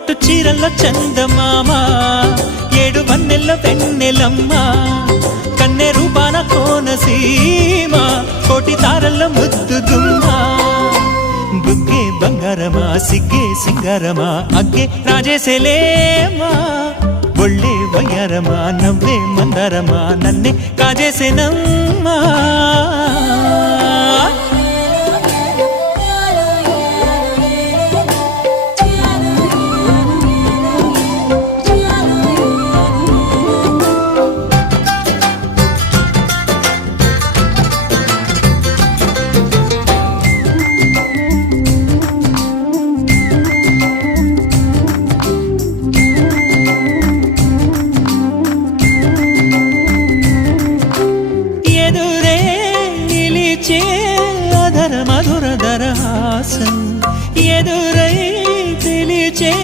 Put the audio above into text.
పట్టు చీరల్లో చందమామ, 7 వన్నెల్లో వెన్నెలమ్మ, కన్నె రూపాన కోనసీమ, కోటి తారల్లో ముద్దు గుమ్మ. బుగ్గే బంగారమా సిగ్గే సింగారమా, అగ్గే రాజేసేలేమా, ఒళ్ళే వయ్యారమా నవ్వే మందారమా, నన్నే కాజేసేనమ్మా.